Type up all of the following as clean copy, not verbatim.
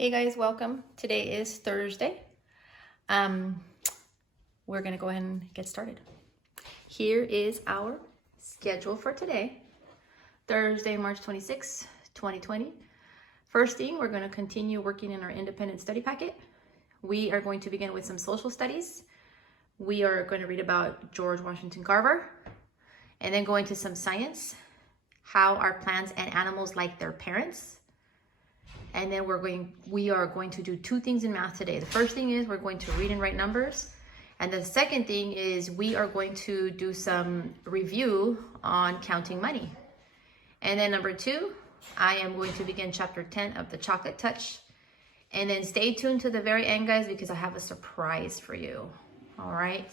Hey guys, welcome. Today is Thursday. We're gonna go ahead and get started. Here is our schedule for today, Thursday, March 26, 2020. First thing, we're gonna continue working in our independent study packet. We are going to begin with some social studies. We are going to read about George Washington Carver, and then go into some science, how are plants and animals like their parents. And then we are going to do two things in math today. The first thing is we're going to read and write numbers. And the second thing is we are going to do some review on counting money. And then number two, I am going to begin chapter 10 of the Chocolate Touch. And then stay tuned to the very end, guys, because I have a surprise for you. All right.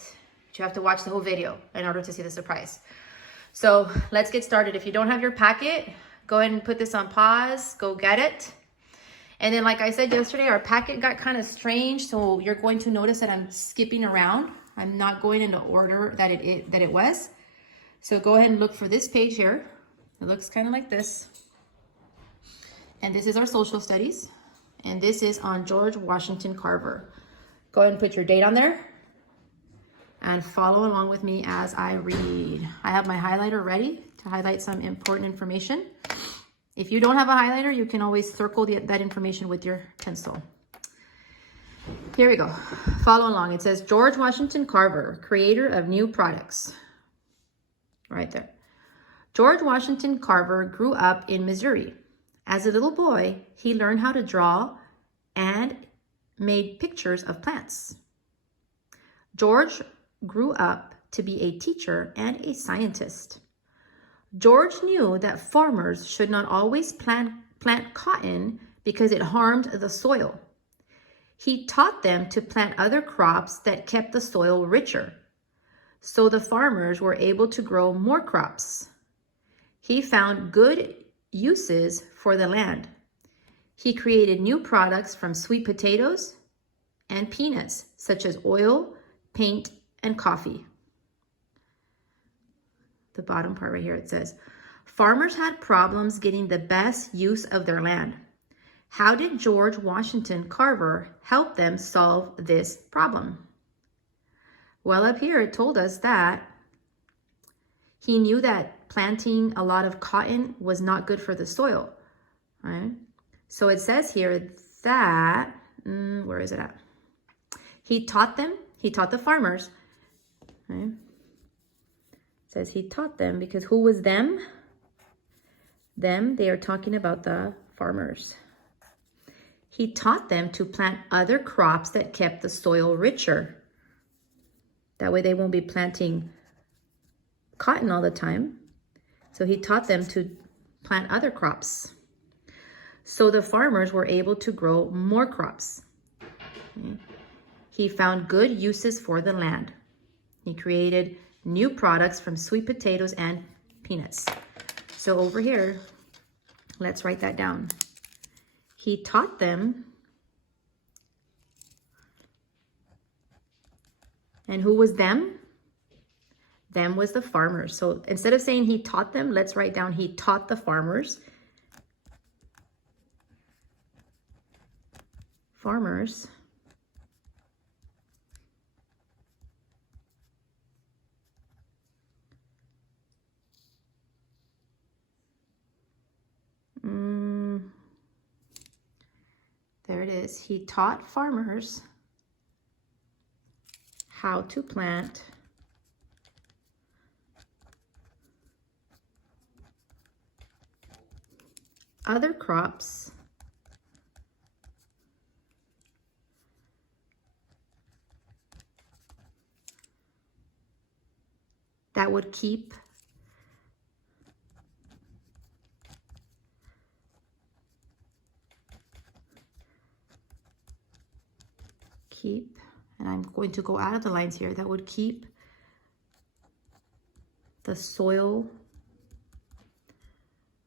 But you have to watch the whole video in order to see the surprise. So let's get started. If you don't have your packet, go ahead and put this on pause. Go get it. And then, like I said yesterday, our packet got kind of strange. So you're going to notice that I'm skipping around. I'm not going into order that it was. So go ahead and look for this page here. It looks kind of like this. And this is our social studies. And this is on George Washington Carver. Go ahead and put your date on there. And follow along with me as I read. I have my highlighter ready to highlight some important information. If you don't have a highlighter, you can always circle that information with your pencil. Here we go. Follow along. It says, George Washington Carver, creator of new products. Right there. George Washington Carver grew up in Missouri. As a little boy, he learned how to draw and made pictures of plants. George grew up to be a teacher and a scientist. George knew that farmers should not always plant cotton because it harmed the soil. He taught them to plant other crops that kept the soil richer, so the farmers were able to grow more crops. He found good uses for the land. He created new products from sweet potatoes and peanuts, such as oil, paint, and coffee. The bottom part right here, it says, farmers had problems getting the best use of their land. How did George Washington Carver help them solve this problem? Well, up here it told us that he knew that planting a lot of cotton was not good for the soil, right? So it says here that, where is it at? He taught the farmers, right? Says he taught them because who was them? Them, they are talking about the farmers. He taught them to plant other crops that kept the soil richer. That way they won't be planting cotton all the time. So he taught them to plant other crops. So the farmers were able to grow more crops. He found good uses for the land. He created new products from sweet potatoes and peanuts. So over here, let's write that down. He taught them. And who was them? Them was the farmers. So instead of saying he taught them, let's write down he taught the farmers. Farmers. There it is. He taught farmers how to plant other crops that would keep and I'm going to go out of the lines here, that would keep the soil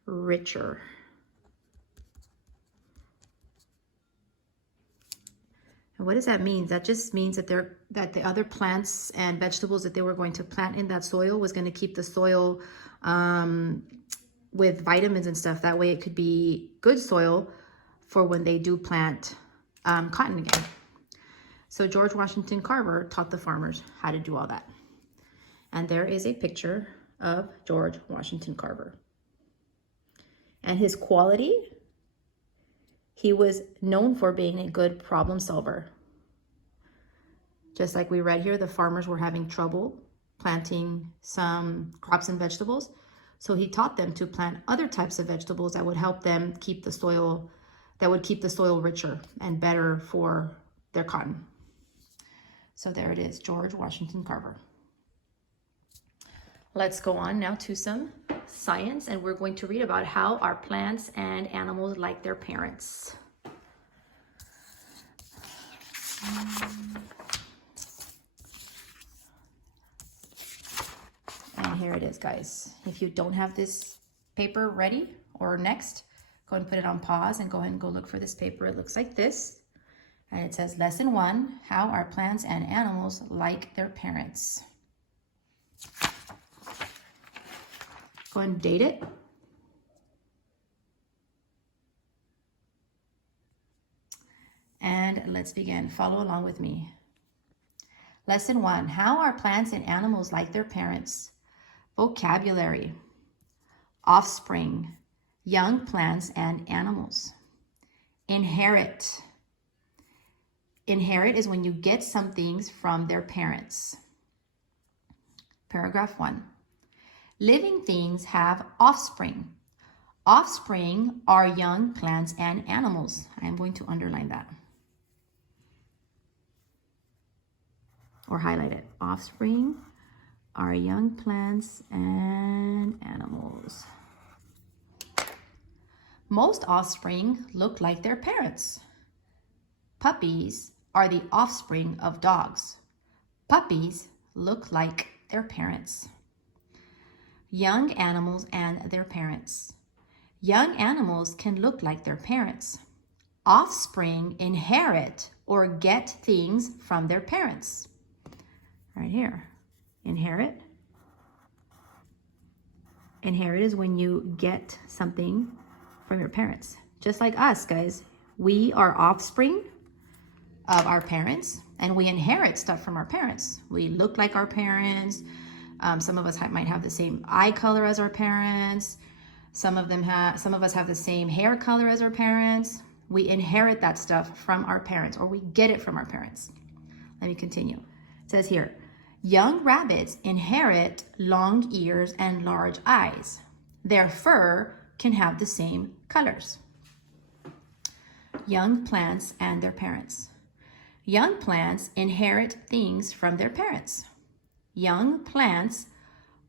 richer. And what does that mean? That just means that the other plants and vegetables that they were going to plant in that soil was going to keep the soil with vitamins and stuff. That way it could be good soil for when they do plant cotton again. So George Washington Carver taught the farmers how to do all that. And there is a picture of George Washington Carver. And his quality, he was known for being a good problem solver. Just like we read here, the farmers were having trouble planting some crops and vegetables. So he taught them to plant other types of vegetables that would help them keep the soil, that would keep the soil richer and better for their cotton. So there it is, George Washington Carver. Let's go on now to some science, and we're going to read about how our plants and animals like their parents. And here it is, guys. If you don't have this paper ready or next, go ahead and put it on pause and go ahead and go look for this paper. It looks like this. And it says, Lesson 1, How Our Plants and Animals Like Their Parents. Go ahead and date it. And let's begin. Follow along with me. Lesson 1, How Our Plants and Animals Like Their Parents. Vocabulary. Offspring. Young plants and animals. Inherit. Inherit is when you get some things from their parents. Paragraph 1. Living things have offspring. Offspring are young plants and animals. I'm going to underline that. Or highlight it. Offspring are young plants and animals. Most offspring look like their parents. Puppies are the offspring of dogs. Puppies look like their parents. Young animals and their parents. Young animals can look like their parents. Offspring inherit or get things from their parents. Right here. Inherit. Inherit is when you get something from your parents. Just like us, guys. We are offspring of our parents, and we inherit stuff from our parents. We look like our parents. Some of us might have the same eye color as our parents. Some of us have the same hair color as our parents. We inherit that stuff from our parents, or we get it from our parents. Let me continue. It says here, young rabbits inherit long ears and large eyes. Their fur can have the same colors. Young plants and their parents. Young plants inherit things from their parents. Young plants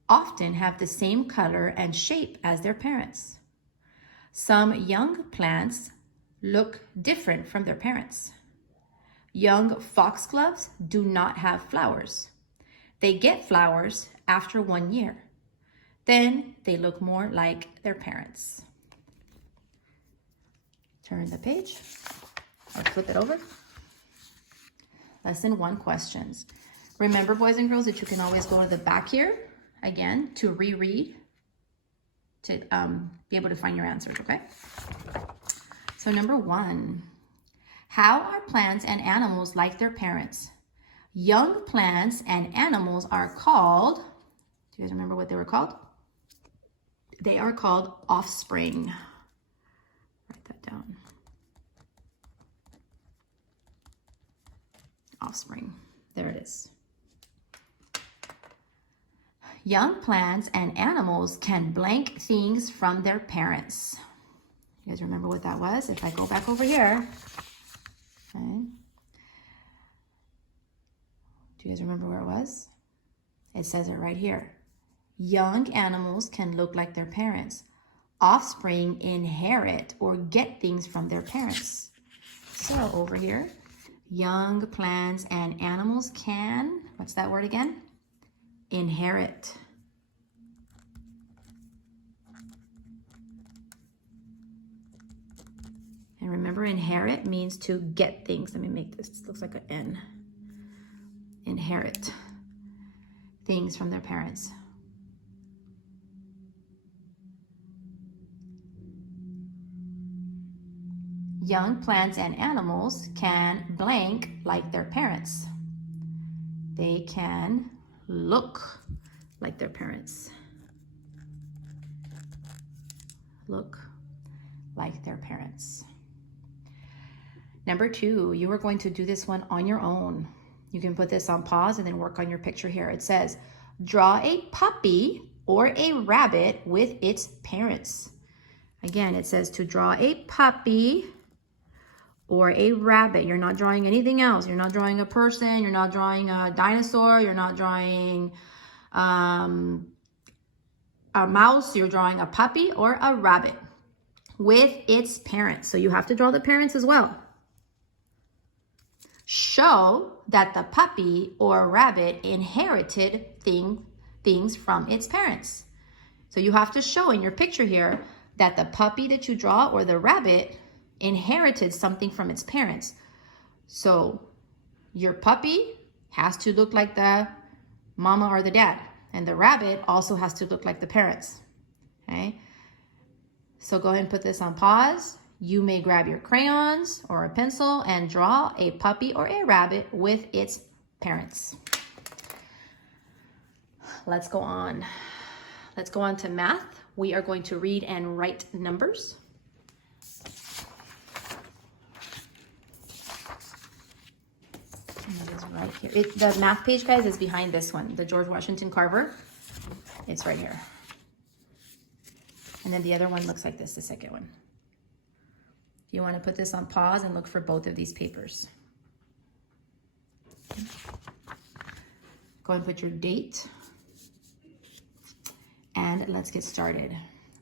often have the same color and shape as their parents. Some young plants look different from their parents. Young foxgloves do not have flowers. They get flowers after 1 year. Then they look more like their parents. Turn the page or flip it over. Lesson 1 questions. Remember, boys and girls, that you can always go to the back here again to reread to be able to find your answers, okay? So number 1, how are plants and animals like their parents? Young plants and animals are called, do you guys remember what they were called? They are called offspring. Write that down. Offspring. There it is. Young plants and animals can blank things from their parents. You guys remember what that was? If I go back over here, okay. Do you guys remember where it was? It says it right here. Young animals can look like their parents. Offspring inherit or get things from their parents. So over here, young plants and animals can, what's that word again? Inherit. And remember, inherit means to get things. Let me make this, this looks like an N. Inherit things from their parents. Young plants and animals can blank like their parents. They can look like their parents. Look like their parents. Number 2, you are going to do this one on your own. You can put this on pause and then work on your picture here. It says, draw a puppy or a rabbit with its parents. Again, it says to draw a puppy or a rabbit. You're not drawing anything else. You're not drawing a person. You're not drawing a dinosaur. You're not drawing a mouse. You're drawing a puppy or a rabbit with its parents. So you have to draw the parents as well. Show that the puppy or rabbit inherited things from its parents. So you have to show in your picture here that the puppy that you draw or the rabbit inherited something from its parents. So your puppy has to look like the mama or the dad, and the rabbit also has to look like the parents. Okay? So go ahead and put this on pause. You may grab your crayons or a pencil and draw a puppy or a rabbit with its parents. Let's go on. Let's go on to math. We are going to read and write numbers. And it is right here. The math page, guys, is behind this one, the George Washington Carver. It's right here. And then the other one looks like this, the second one. You want to put this on pause and look for both of these papers. Go and put your date. And let's get started.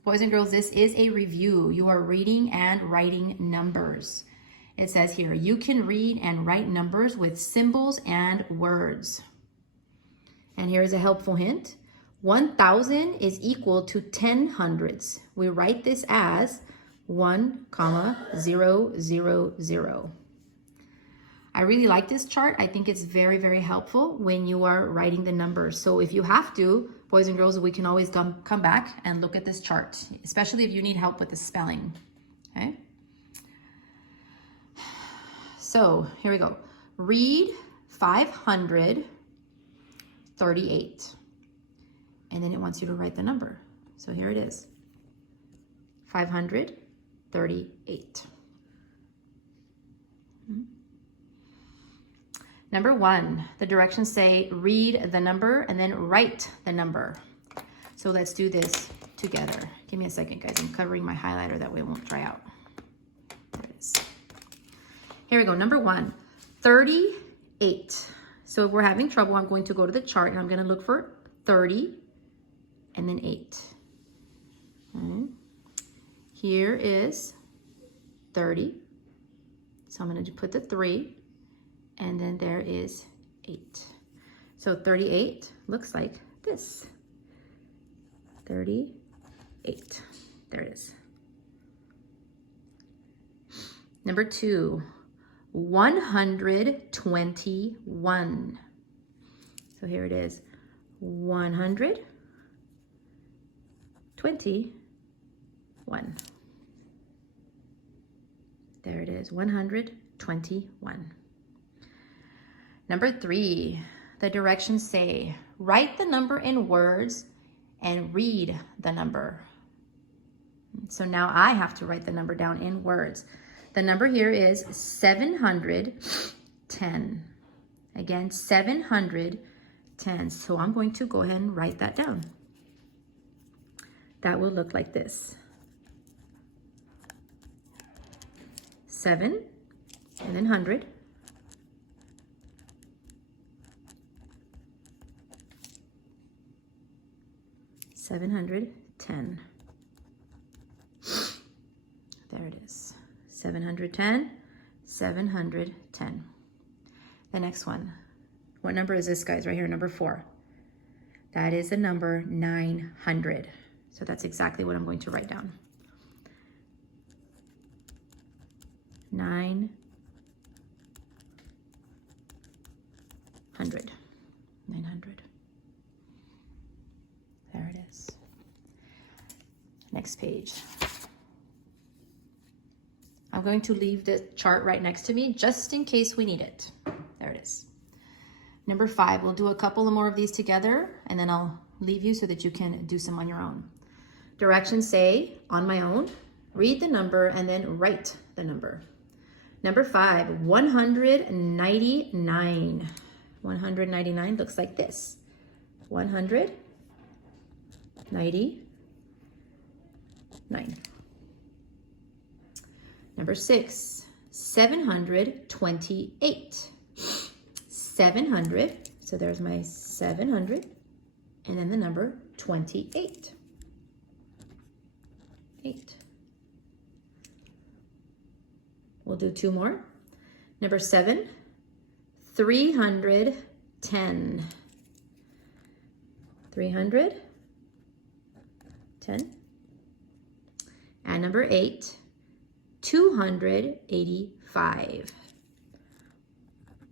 Boys and girls, this is a review. You are reading and writing numbers. It says here, you can read and write numbers with symbols and words. And here's a helpful hint. 1,000 is equal to 10 hundredths. We write this as 1,000. I really like this chart. I think it's very, very helpful when you are writing the numbers. So if you have to, boys and girls, we can always come back and look at this chart, especially if you need help with the spelling, okay? So here we go. Read 538. And then it wants you to write the number. So here it is, 538. Number 1, the directions say read the number and then write the number. So let's do this together. Give me a second, guys. I'm covering my highlighter, that way it won't dry out. There it is. Here we go. Number 1, 38. So if we're having trouble, I'm going to go to the chart and I'm going to look for 30 and then 8. Okay. Here is 30. So I'm going to put the 3. And then there is 8. So 38 looks like this. 38. There it is. Number 2, 121. So here it is, 121. There it is, 121. Number 3, the directions say, write the number in words and read the number. So now I have to write the number down in words. The number here is 710. Again, 710. So I'm going to go ahead and write that down. That will look like this. 7 and then 100. 710. There it is. 710, 710. The next one. What number is this, guys? Right here, number 4. That is the number 900. So that's exactly what I'm going to write down. 900. 900. There it is. Next page. I'm going to leave the chart right next to me just in case we need it. There it is. Number 5, we'll do a couple of more of these together and then I'll leave you so that you can do some on your own. Directions say, on my own, read the number and then write the number. Number 5, 199. 199 looks like this. 199. Number 6, 728. 700, so there's my 700, and then the number 28. 8. We'll do 2 more. Number 7, 310. 310. And number 8, 285.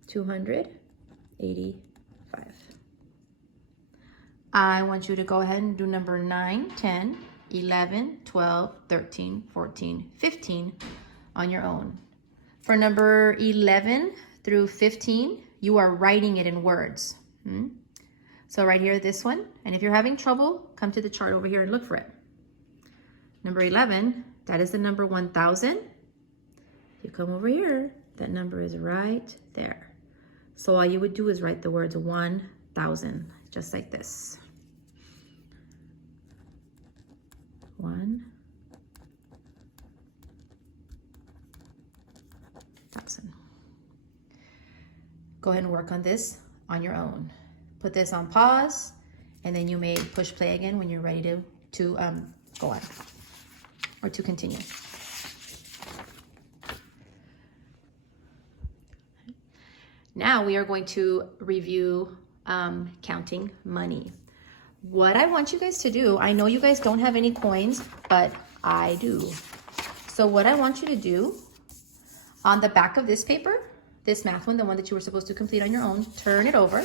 285. I want you to go ahead and do number 9, 10, 11, 12, 13, 14, 15 on your own. For number 11 through 15, you are writing it in words. So right here, this one. And if you're having trouble, come to the chart over here and look for it. Number 11, that is the number 1,000. You come over here, that number is right there. So all you would do is write the words 1,000, just like this. 1,000. Go ahead and work on this on your own. Put this on pause, and then you may push play again when you're ready to go on or to continue. Now we are going to review counting money. What I want you guys to do, I know you guys don't have any coins, but I do. So what I want you to do, on the back of this paper, this math one, the one that you were supposed to complete on your own, turn it over.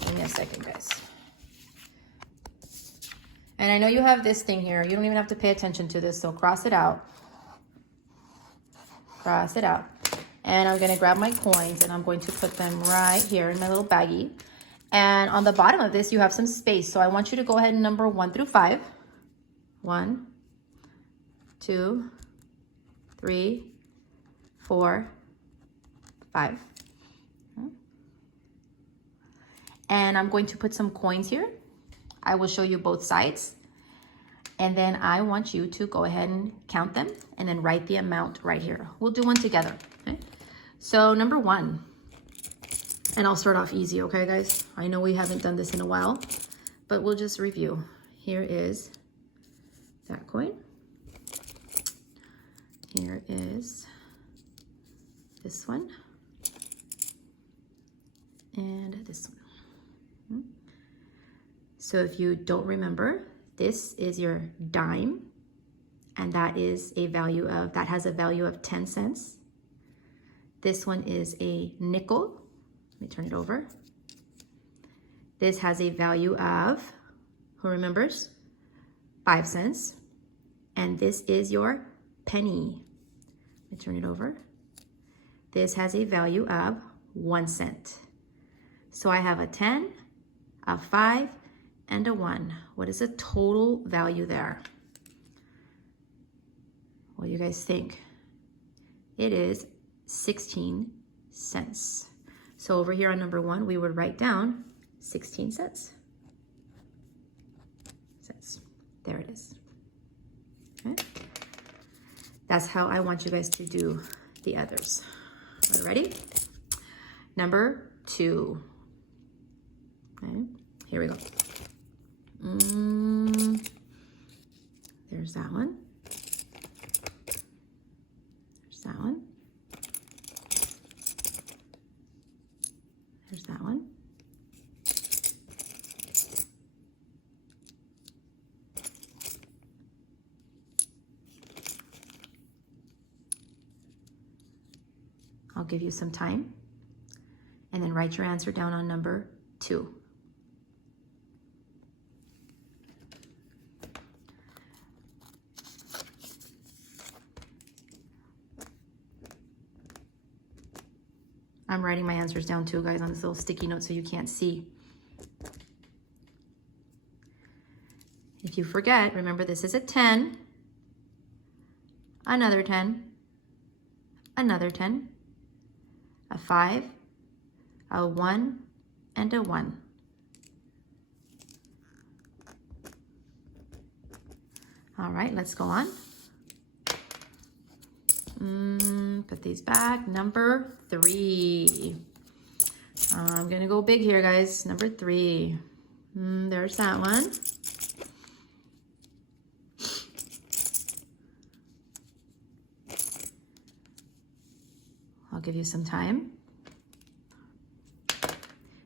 Give me a second, guys. And I know you have this thing here. You don't even have to pay attention to this, so cross it out. Cross it out. And I'm going to grab my coins and I'm going to put them right here in my little baggie. And on the bottom of this, you have some space. So I want you to go ahead and number 1 through 5. 1, 2, 3, 4, 5. And I'm going to put some coins here. I will show you both sides. And then I want you to go ahead and count them and then write the amount right here. We'll do one together. Okay? So number 1, and I'll start off easy, okay guys? I know we haven't done this in a while, but we'll just review. Here is that coin. Here is this one. And this one. So if you don't remember, this is your dime, and that is a value of, that has a value of 10 cents. This one is a nickel. Let me turn it over. This has a value of, who remembers? 5 cents. And this is your penny. Let me turn it over. This has a value of 1 cent. So I have a 10, a 5, and a 1. What is the total value there? What do you guys think? It is 16 cents. So over here on number 1, we would write down 16 cents. There it is. Okay. That's how I want you guys to do the others. Are you ready? Number 2. Okay. Here we go. There's that one. There's that one. There's that one. I'll give you some time and then write your answer down on number 2. I'm writing my answers down too, guys, on this little sticky note so you can't see. If you forget, remember this is a 10, another 10, another 10, a 5, a 1, and a 1. All right, let's go on. Put these back. Number 3. I'm gonna go big here, guys. Number 3. There's that one. I'll give you some time.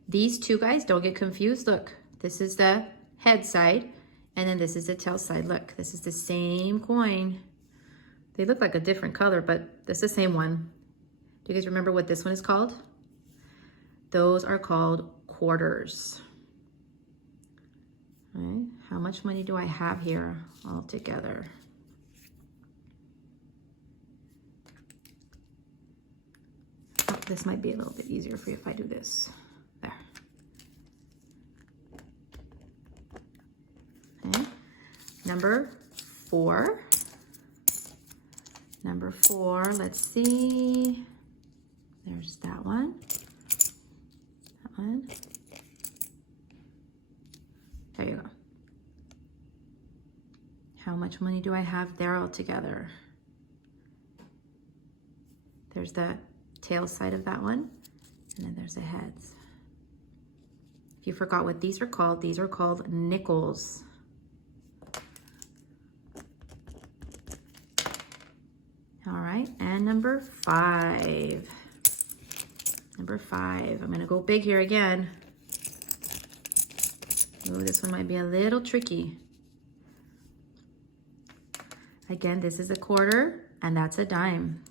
These two, guys, don't get confused. Look, this is the head side, and then this is the tail side. Look, this is the same coin. They look like a different color, but it's the same one. Do you guys remember what this one is called? Those are called quarters. All right, how much money do I have here all together? Oh, this might be a little bit easier for you if I do this. There. Okay. Number 4. Number 4, let's see. There's that one. That one. There you go. How much money do I have there altogether? There's the tail side of that one, and then there's the heads. If you forgot what these are called nickels. All right, and number 5. Number 5, I'm gonna go big here again. Oh, this one might be a little tricky. Again, this is a quarter, and that's a dime.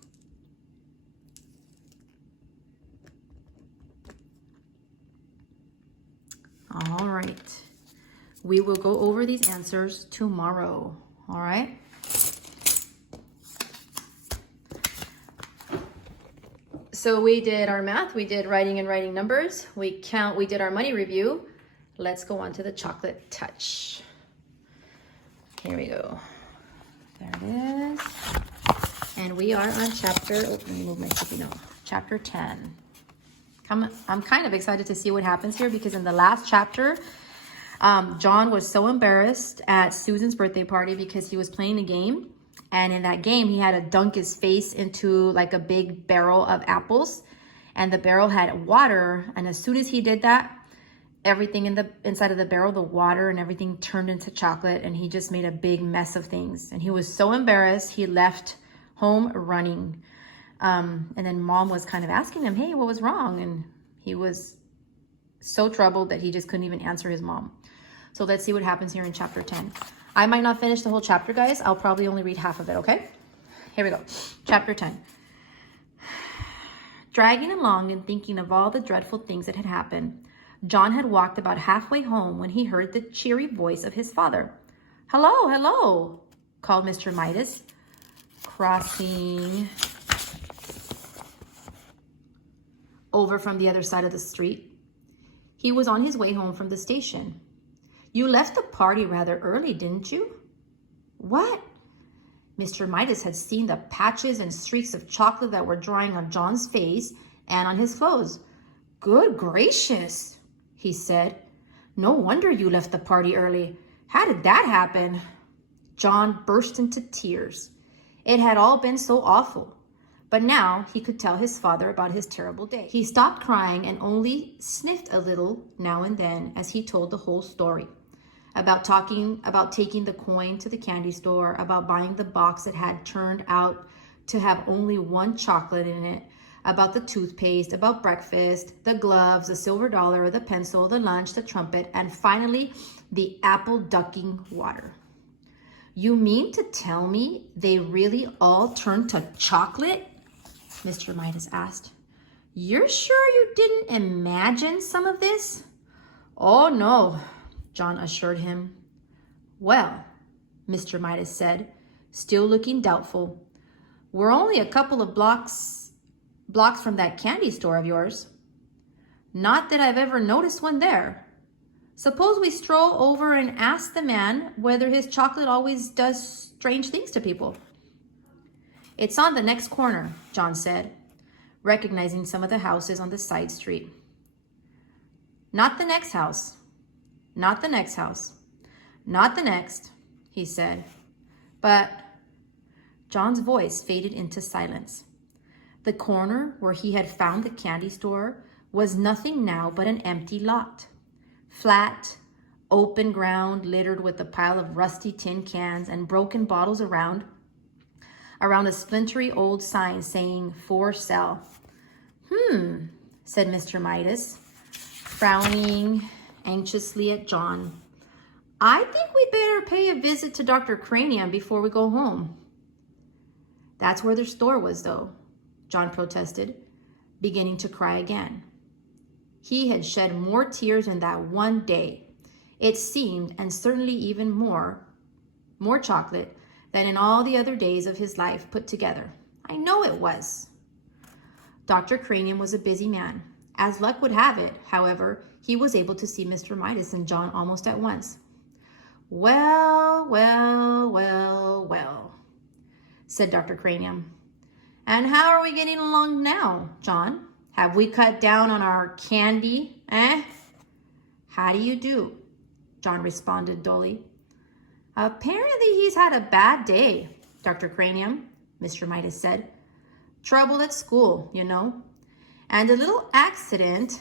All right, we will go over these answers tomorrow, all right? So we did our math, we did writing and writing numbers, we did our money review. Let's go on to the chocolate touch. Here we go. There it is. And we are on chapter, let me move my sticky note. Chapter 10. I'm kind of excited to see what happens here because in the last chapter, John was so embarrassed at Susan's birthday party because he was playing a game. And in that game, he had to dunk his face into like a big barrel of apples. And the barrel had water. And as soon as he did that, everything inside of the barrel, the water and everything turned into chocolate. And he just made a big mess of things. And he was so embarrassed, he left home running. And then Mom was kind of asking him, hey, what was wrong? And he was so troubled that he just couldn't even answer his mom. So let's see what happens here in chapter 10. I might not finish the whole chapter, guys. I'll probably only read half of it, okay? Here we go. Chapter 10. Dragging along and thinking of all the dreadful things that had happened, John had walked about halfway home when he heard the cheery voice of his father. Hello, hello, called Mr. Midas, crossing over from the other side of the street. He was on his way home from the station. You left the party rather early, didn't you? What? Mr. Midas had seen the patches and streaks of chocolate that were drying on John's face and on his clothes. Good gracious, he said. No wonder you left the party early. How did that happen? John burst into tears. It had all been so awful. But now he could tell his father about his terrible day. He stopped crying and only sniffed a little now and then as he told the whole story. About taking the coin to the candy store, about buying the box that had turned out to have only one chocolate in it, about the toothpaste, about breakfast, the gloves, the silver dollar, the pencil, the lunch, the trumpet, and finally, the apple ducking water. You mean to tell me they really all turned to chocolate? Mr. Midas asked. You're sure you didn't imagine some of this? Oh, no, John assured him. Well, Mr. Midas said, still looking doubtful, we're only a couple of blocks blocks from that candy store of yours. Not that I've ever noticed one there. Suppose we stroll over and ask the man whether his chocolate always does strange things to people. It's on the next corner, John said, recognizing some of the houses on the side street. Not the next house. Not the next house. Not the next, he said. But John's voice faded into silence. The corner where he had found the candy store was nothing now but an empty lot. Flat, open ground littered with a pile of rusty tin cans and broken bottles around a splintery old sign saying, "For sale." Said Mr. Midas, frowning anxiously at John. I think we'd better pay a visit to Dr. Cranium before we go home. That's where their store was, though, John protested, beginning to cry again. He had shed more tears in that one day, it seemed, and certainly even more chocolate than in all the other days of his life put together. I know it was. Dr. Cranium was a busy man. As luck would have it, however, he was able to see Mr. Midas and John almost at once. Well, said Dr. Cranium. And how are we getting along now, John? Have we cut down on our candy, eh? How do you do? John responded dully. Apparently he's had a bad day, Dr. Cranium, Mr. Midas said. Trouble at school, you know, and a little accident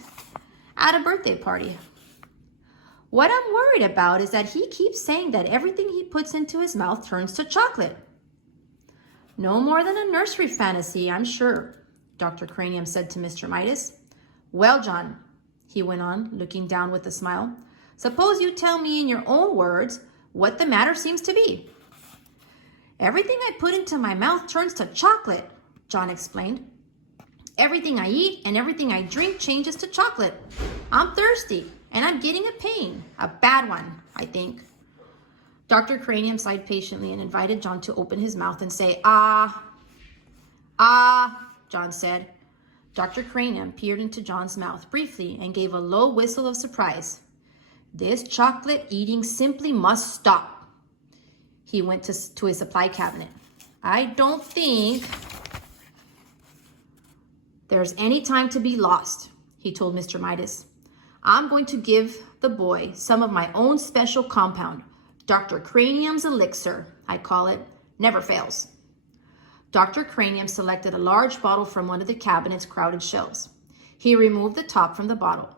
at a birthday party. What I'm worried about is that he keeps saying that everything he puts into his mouth turns to chocolate. No more than a nursery fantasy, I'm sure, Dr. Cranium said to Mr. Midas. Well, John, he went on, looking down with a smile, suppose you tell me in your own words what the matter seems to be. Everything I put into my mouth turns to chocolate, John explained. Everything I eat and everything I drink changes to chocolate. I'm thirsty and I'm getting a pain, a bad one, I think. Dr. Cranium sighed patiently and invited John to open his mouth and say, ah, John said. Dr. Cranium peered into John's mouth briefly and gave a low whistle of surprise. This chocolate eating simply must stop. He went to his supply cabinet. I don't think there's any time to be lost, he told Mr. Midas. I'm going to give the boy some of my own special compound, Dr. Cranium's elixir, I call it. Never fails. Dr. Cranium selected a large bottle from one of the cabinet's crowded shelves. He removed the top from the bottle.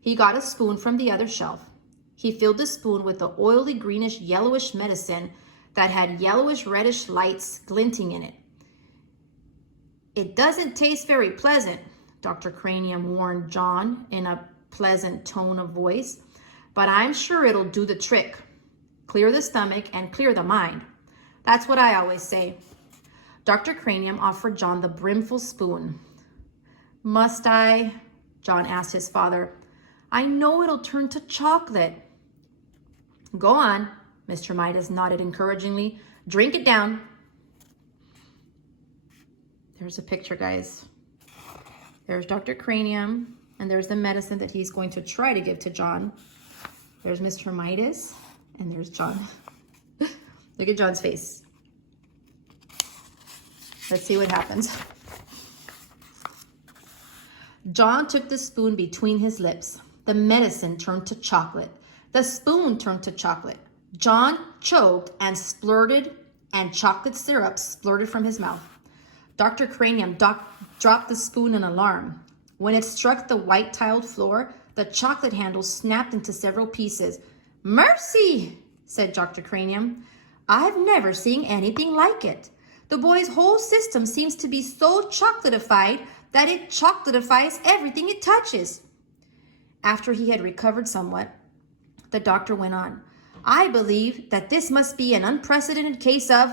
He got a spoon from the other shelf. He filled the spoon with the oily greenish yellowish medicine that had yellowish reddish lights glinting in it. It doesn't taste very pleasant, Dr. Cranium warned John in a pleasant tone of voice, but I'm sure it'll do the trick. Clear the stomach and clear the mind. That's what I always say. Dr. Cranium offered John the brimful spoon. Must I? John asked his father. I know it'll turn to chocolate. Go on, Mr. Midas nodded encouragingly. Drink it down. There's a picture, guys. There's Dr. Cranium, and there's the medicine that he's going to try to give to John. There's Mr. Midas, and there's John. Look at John's face. Let's see what happens. John took the spoon between his lips. The medicine turned to chocolate. The spoon turned to chocolate. John choked and splurted, and chocolate syrup splurted from his mouth. Dr. Cranium dropped the spoon in alarm. When it struck the white tiled floor, the chocolate handle snapped into several pieces. Mercy, said Dr. Cranium. I've never seen anything like it. The boy's whole system seems to be so chocolatified that it chocolatifies everything it touches. After he had recovered somewhat, the doctor went on. I believe that this must be an unprecedented case of,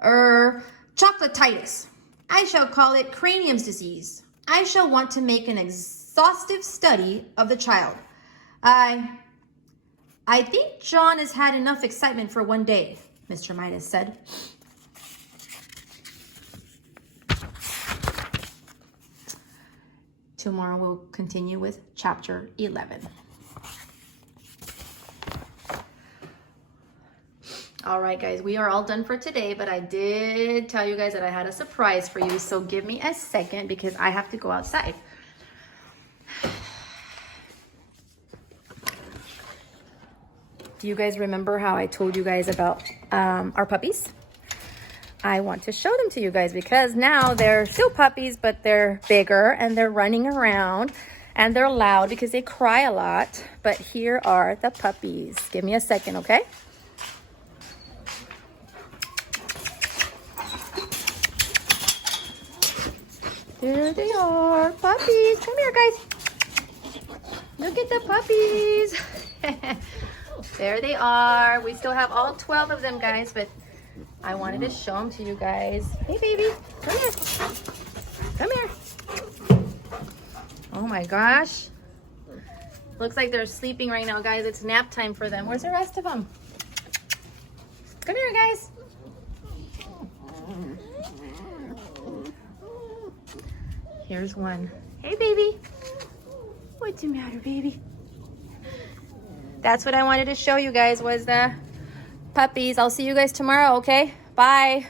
chocolatitis. I shall call it Cranium's disease. I shall want to make an exhaustive study of the child. I think John has had enough excitement for one day, Mr. Midas said. Tomorrow we'll continue with chapter 11. All right, guys, we are all done for today, but I did tell you guys that I had a surprise for you, so give me a second because I have to go outside. Do you guys remember how I told you guys about our puppies? I want to show them to you guys because now they're still puppies, but they're bigger and they're running around and they're loud because they cry a lot. But here are the puppies. Give me a second, okay? There they are, puppies. Come here, guys. Look at the puppies. There they are. We still have all 12 of them, guys, but I wanted to show them to you guys. Hey, baby, come here. Come here. Oh my gosh. Looks like they're sleeping right now, guys. It's nap time for them. Where's the rest of them? Come here, guys. Here's one. Hey, baby. What's the matter, baby? That's what I wanted to show you guys was the puppies. I'll see you guys tomorrow, okay? Bye.